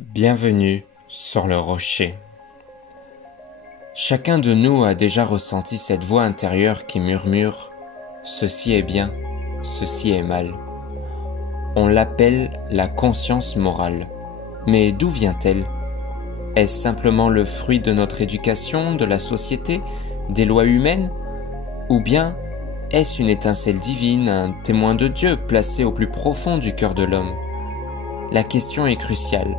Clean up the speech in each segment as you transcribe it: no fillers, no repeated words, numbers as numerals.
Bienvenue sur le rocher. Chacun de nous a déjà ressenti cette voix intérieure qui murmure « Ceci est bien, ceci est mal ». On l'appelle la conscience morale. Mais d'où vient-elle? Est-ce simplement le fruit de notre éducation, de la société, des lois humaines? Ou bien est-ce une étincelle divine, un témoin de Dieu placé au plus profond du cœur de l'homme? La question est cruciale,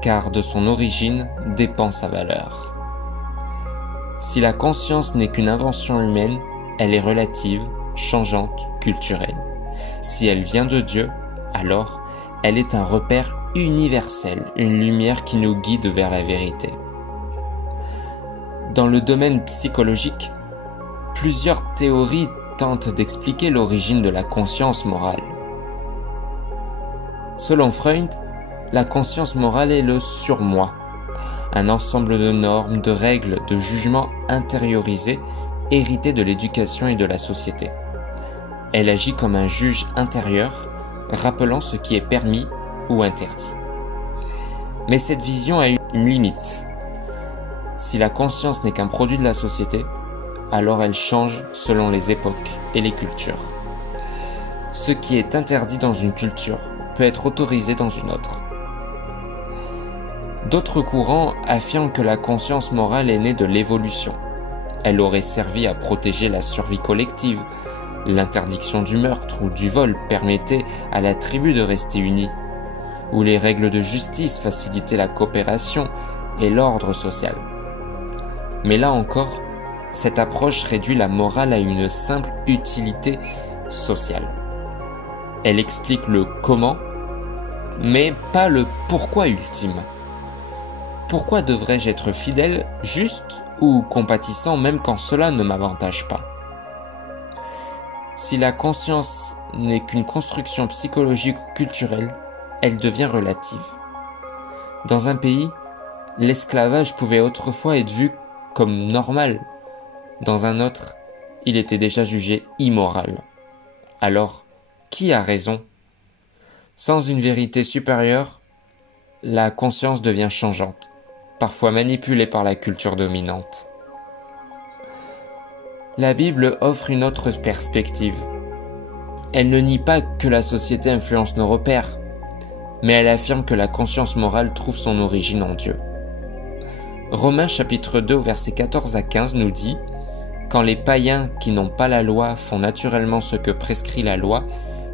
car de son origine dépend sa valeur. Si la conscience n'est qu'une invention humaine, elle est relative, changeante, culturelle. Si elle vient de Dieu, alors elle est un repère universel, une lumière qui nous guide vers la vérité. Dans le domaine psychologique, plusieurs théories tentent d'expliquer l'origine de la conscience morale. Selon Freud, la conscience morale est le surmoi, un ensemble de normes, de règles, de jugements intériorisés, hérités de l'éducation et de la société. Elle agit comme un juge intérieur, rappelant ce qui est permis ou interdit. Mais cette vision a une limite. Si la conscience n'est qu'un produit de la société, alors elle change selon les époques et les cultures. Ce qui est interdit dans une culture peut être autorisé dans une autre. D'autres courants affirment que la conscience morale est née de l'évolution. Elle aurait servi à protéger la survie collective. L'interdiction du meurtre ou du vol permettait à la tribu de rester unie, ou les règles de justice facilitaient la coopération et l'ordre social. Mais là encore, cette approche réduit la morale à une simple utilité sociale. Elle explique le comment, mais pas le pourquoi ultime. Pourquoi devrais-je être fidèle, juste ou compatissant même quand cela ne m'avantage pas? Si la conscience n'est qu'une construction psychologique ou culturelle, elle devient relative. Dans un pays, l'esclavage pouvait autrefois être vu comme normal. Dans un autre, il était déjà jugé immoral. Alors, qui a raison? Sans une vérité supérieure, la conscience devient changeante, parfois manipulée par la culture dominante. La Bible offre une autre perspective. Elle ne nie pas que la société influence nos repères, mais elle affirme que la conscience morale trouve son origine en Dieu. Romains chapitre 2 versets 14 à 15 nous dit « Quand les païens qui n'ont pas la loi font naturellement ce que prescrit la loi,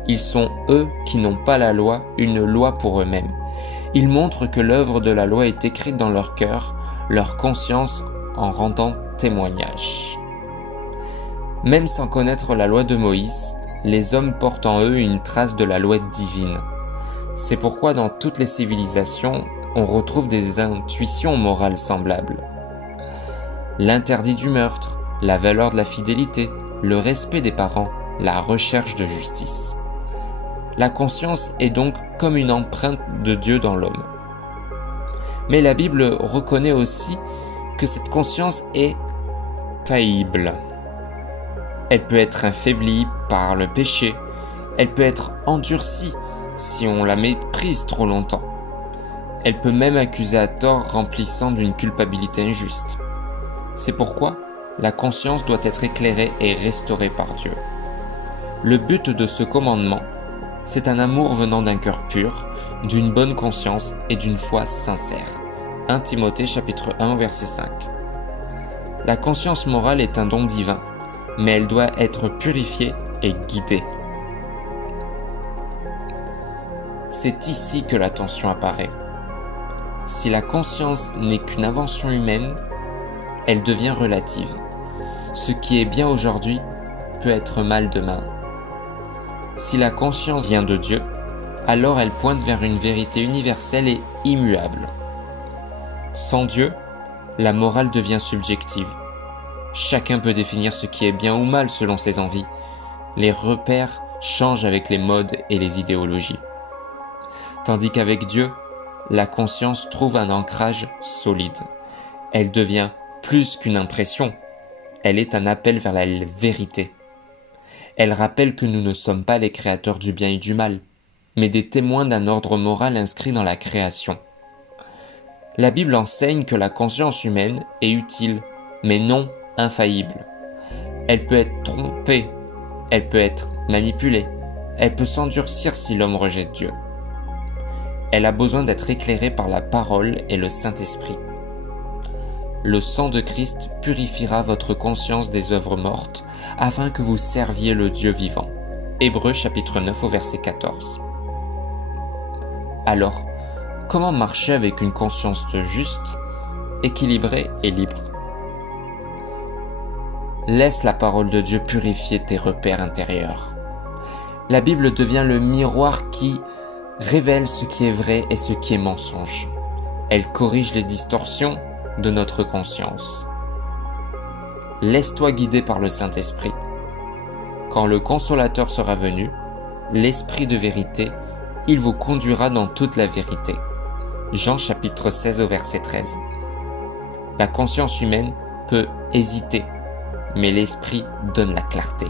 ils sont eux qui n'ont pas la loi une loi pour eux-mêmes. Ils montrent que l'œuvre de la loi est écrite dans leur cœur, leur conscience en rendant témoignage. » Même sans connaître la loi de Moïse, les hommes portent en eux une trace de la loi divine. C'est pourquoi dans toutes les civilisations, on retrouve des intuitions morales semblables. L'interdit du meurtre, la valeur de la fidélité, le respect des parents, la recherche de justice. La conscience est donc comme une empreinte de Dieu dans l'homme. Mais la Bible reconnaît aussi que cette conscience est faillible. Elle peut être affaiblie par le péché, elle peut être endurcie si on la méprise trop longtemps. Elle peut même accuser à tort, remplissant d'une culpabilité injuste. C'est pourquoi la conscience doit être éclairée et restaurée par Dieu. Le but de ce commandement, c'est un amour venant d'un cœur pur, d'une bonne conscience et d'une foi sincère. 1 Timothée chapitre 1 verset 5. La conscience morale est un don divin, mais elle doit être purifiée et guidée. C'est ici que la tension apparaît. Si la conscience n'est qu'une invention humaine, elle devient relative. Ce qui est bien aujourd'hui peut être mal demain. Si la conscience vient de Dieu, alors elle pointe vers une vérité universelle et immuable. Sans Dieu, la morale devient subjective. Chacun peut définir ce qui est bien ou mal selon ses envies. Les repères changent avec les modes et les idéologies. Tandis qu'avec Dieu, la conscience trouve un ancrage solide. Elle devient plus qu'une impression. Elle est un appel vers la vérité. Elle rappelle que nous ne sommes pas les créateurs du bien et du mal, mais des témoins d'un ordre moral inscrit dans la création. La Bible enseigne que la conscience humaine est utile, mais non infaillible. Elle peut être trompée, elle peut être manipulée, elle peut s'endurcir si l'homme rejette Dieu. Elle a besoin d'être éclairée par la parole et le Saint-Esprit. Le sang de Christ purifiera votre conscience des œuvres mortes, afin que vous serviez le Dieu vivant. Hébreux chapitre 9 au verset 14. Alors, comment marcher avec une conscience juste, équilibrée et libre? Laisse la parole de Dieu purifier tes repères intérieurs. La Bible devient le miroir qui révèle ce qui est vrai et ce qui est mensonge. Elle corrige les distorsions de notre conscience. Laisse-toi guider par le Saint-Esprit. Quand le Consolateur sera venu, l'Esprit de vérité, il vous conduira dans toute la vérité. Jean chapitre 16 au verset 13. La conscience humaine peut hésiter, mais l'Esprit donne la clarté.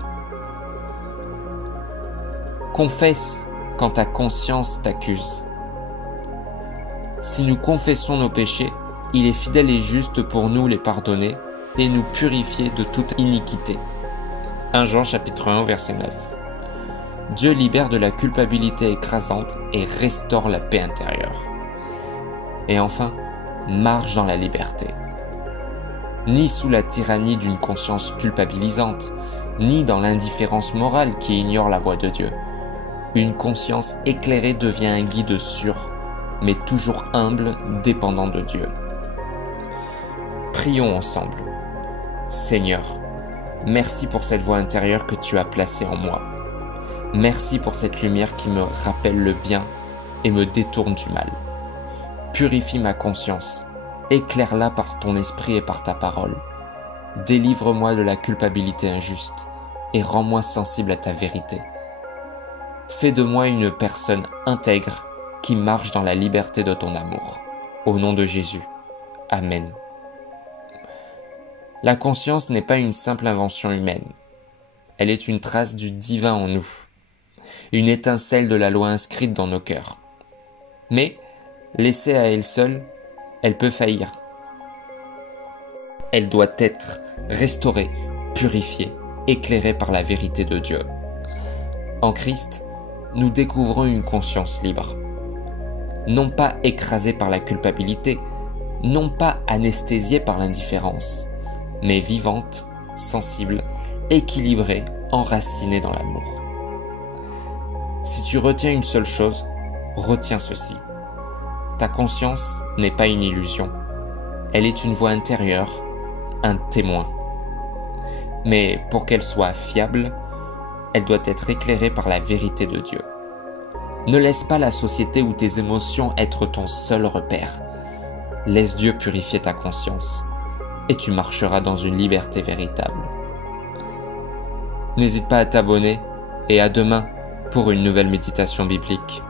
Confesse quand ta conscience t'accuse. Si nous confessons nos péchés, il est fidèle et juste pour nous les pardonner et nous purifier de toute iniquité. 1 Jean chapitre 1 verset 9. Dieu libère de la culpabilité écrasante et restaure la paix intérieure. Et enfin, marche dans la liberté. Ni sous la tyrannie d'une conscience culpabilisante, ni dans l'indifférence morale qui ignore la voix de Dieu. Une conscience éclairée devient un guide sûr, mais toujours humble, dépendant de Dieu. Prions ensemble. Seigneur, merci pour cette voix intérieure que tu as placée en moi. Merci pour cette lumière qui me rappelle le bien et me détourne du mal. Purifie ma conscience, éclaire-la par ton esprit et par ta parole. Délivre-moi de la culpabilité injuste et rends-moi sensible à ta vérité. Fais de moi une personne intègre qui marche dans la liberté de ton amour. Au nom de Jésus. Amen. La conscience n'est pas une simple invention humaine. Elle est une trace du divin en nous, une étincelle de la loi inscrite dans nos cœurs. Mais, laissée à elle seule, elle peut faillir. Elle doit être restaurée, purifiée, éclairée par la vérité de Dieu. En Christ, nous découvrons une conscience libre. Non pas écrasée par la culpabilité, non pas anesthésiée par l'indifférence, mais vivante, sensible, équilibrée, enracinée dans l'amour. Si tu retiens une seule chose, retiens ceci. Ta conscience n'est pas une illusion. Elle est une voix intérieure, un témoin. Mais pour qu'elle soit fiable, elle doit être éclairée par la vérité de Dieu. Ne laisse pas la société ou tes émotions être ton seul repère. Laisse Dieu purifier ta conscience et tu marcheras dans une liberté véritable. N'hésite pas à t'abonner et à demain pour une nouvelle méditation biblique.